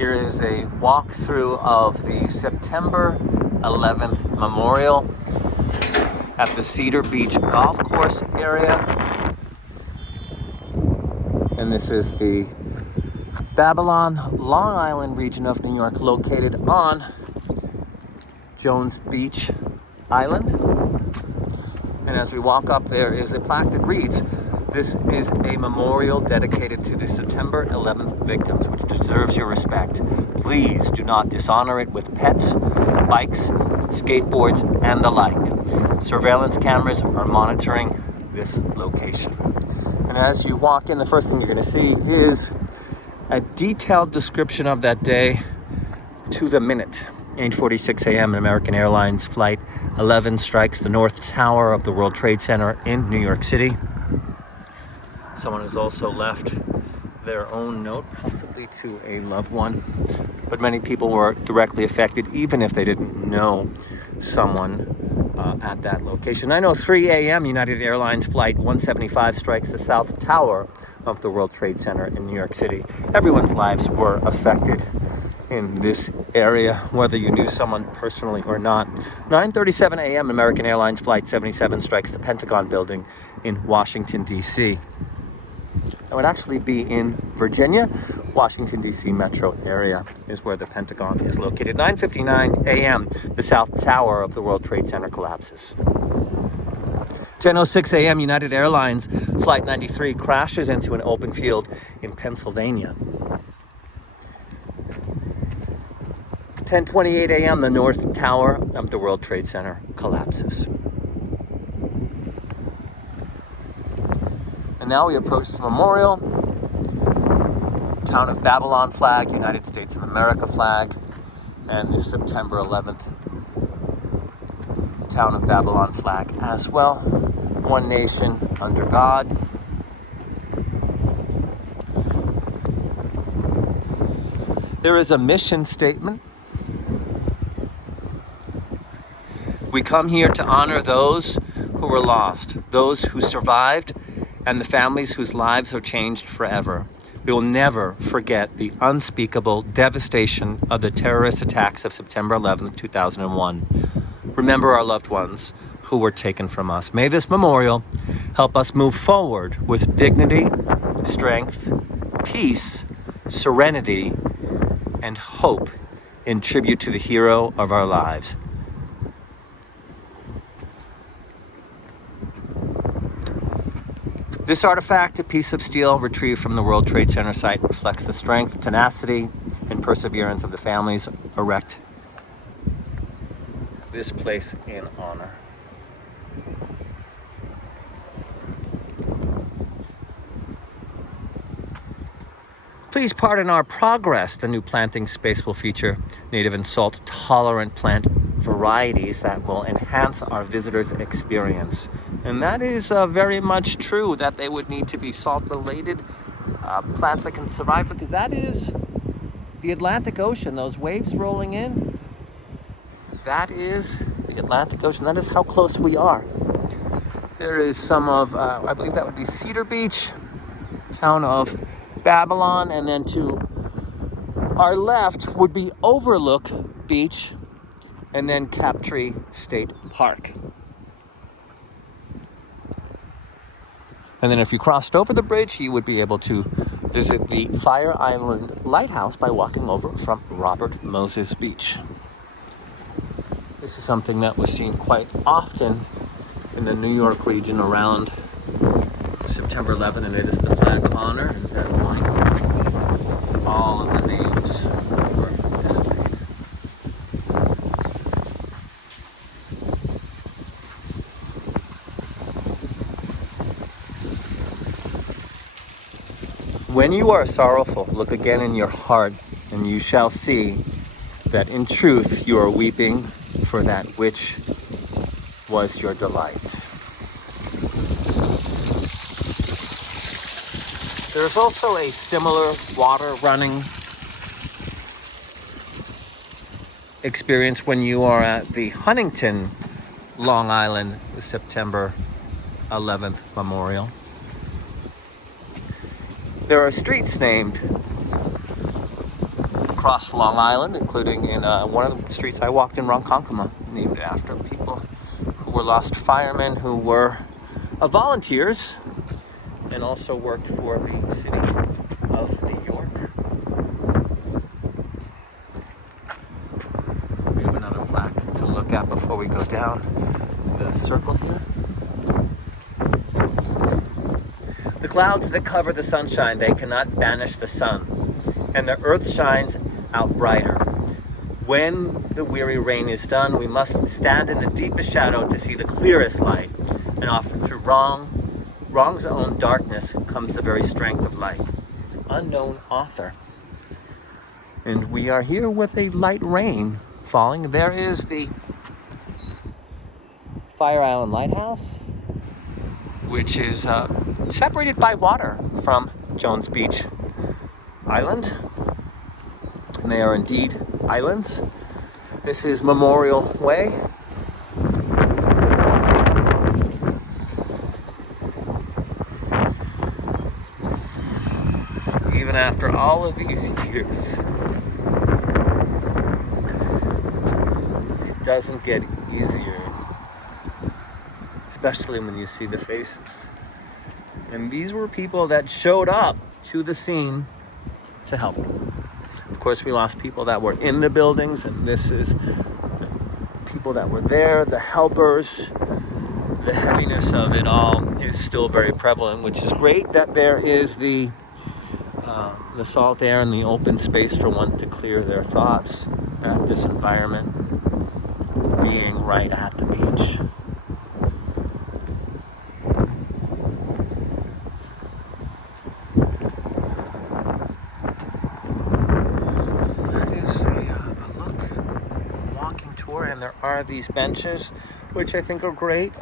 Here is a walkthrough of the September 11th Memorial at the Cedar Beach golf course area. And this is the Babylon, Long Island region of New York, located on Jones Beach Island. And as we walk up, there is a plaque that reads, "This is a memorial dedicated to the September 11th victims, which deserves your respect. Please do not dishonor it with pets, bikes, skateboards, and the like. Surveillance cameras are monitoring this location." And as you walk in, the first thing you're going to see is a detailed description of that day to the minute. 8:46 a.m. American Airlines Flight 11 strikes the North Tower of the World Trade Center in New York City. Someone has also left their own note, possibly to a loved one. But many people were directly affected, even if they didn't know someone at that location. 9:03 a.m. United Airlines Flight 175 strikes the South Tower of the World Trade Center in New York City. Everyone's lives were affected in this area, whether you knew someone personally or not. 9:37 a.m. American Airlines Flight 77 strikes the Pentagon building in Washington, D.C. It would actually be in Virginia. Washington, D.C. metro area is where the Pentagon is located. 9:59 a.m. the South Tower of the World Trade Center collapses. 10:06 a.m. United Airlines Flight 93 crashes into an open field in Pennsylvania. 10:28 a.m. the North Tower of the World Trade Center collapses. And now we approach the memorial. Town of Babylon flag, United States of America flag, and the September 11th Town of Babylon flag as well. One nation under God. There is a mission statement. We come here to honor those who were lost, those who survived, and the families whose lives are changed forever. We will never forget the unspeakable devastation of the terrorist attacks of September 11th, 2001. Remember our loved ones who were taken from us. May this memorial help us move forward with dignity, strength, peace, serenity, and hope in tribute to the hero of our lives. This artifact, a piece of steel retrieved from the World Trade Center site, reflects the strength, tenacity, and perseverance of the families erect this place in honor. Please pardon our progress. The new planting space will feature native and salt-tolerant plant varieties that will enhance our visitors' experience. And that is very much true, that they would need to be salt-related plants that can survive, because that is the Atlantic Ocean, those waves rolling in. That is the Atlantic Ocean. That is how close we are. There is some of, I believe that would be Cedar Beach, town of Babylon, and then to our left would be Overlook Beach, and then Captree State Park. And then if you crossed over the bridge, you would be able to visit the Fire Island Lighthouse by walking over from Robert Moses Beach. This is something that was seen quite often in the New York region around September 11th, and it is the flag of honor. At that point, all of the names were displayed. When you are sorrowful, look again in your heart, and you shall see that in truth you are weeping for that which was your delight. There is also a similar water running experience when you are at the Huntington, Long Island, September 11th Memorial. There are streets named across Long Island, including in one of the streets I walked in Ronkonkoma, named after people who were lost firemen who were volunteers and also worked for the city of New York. We have another plaque to look at before we go down the circle here. The clouds that cover the sunshine, they cannot banish the sun, and the earth shines out brighter. When the weary rain is done, we must stand in the deepest shadow to see the clearest light, and often through wrong's own darkness comes the very strength of light. Unknown author. And we are here with a light rain falling. There is the Fire Island Lighthouse, which is separated by water from Jones Beach Island. And they are indeed islands. This is Memorial Way. Even after all of these years, it doesn't get easier, especially when you see the faces. And these were people that showed up to the scene to help. Of course, we lost people that were in the buildings, and this is people that were there, the helpers. The heaviness of it all is still very prevalent, which is great that there is the salt air and the open space for one to clear their thoughts at this environment, being right at the beach. That is a look, walking tour, and there are these benches, which I think are great,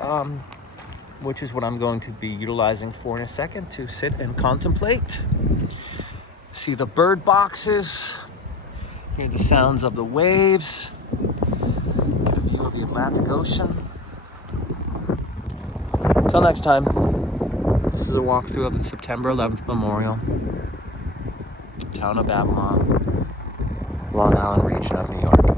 which is what I'm going to be utilizing for in a second, to sit and contemplate. See the bird boxes, hear the sounds of the waves, get a view of the Atlantic Ocean. Till next time, this is a walkthrough of the September 11th Memorial, town of Babylon, Long Island region of New York.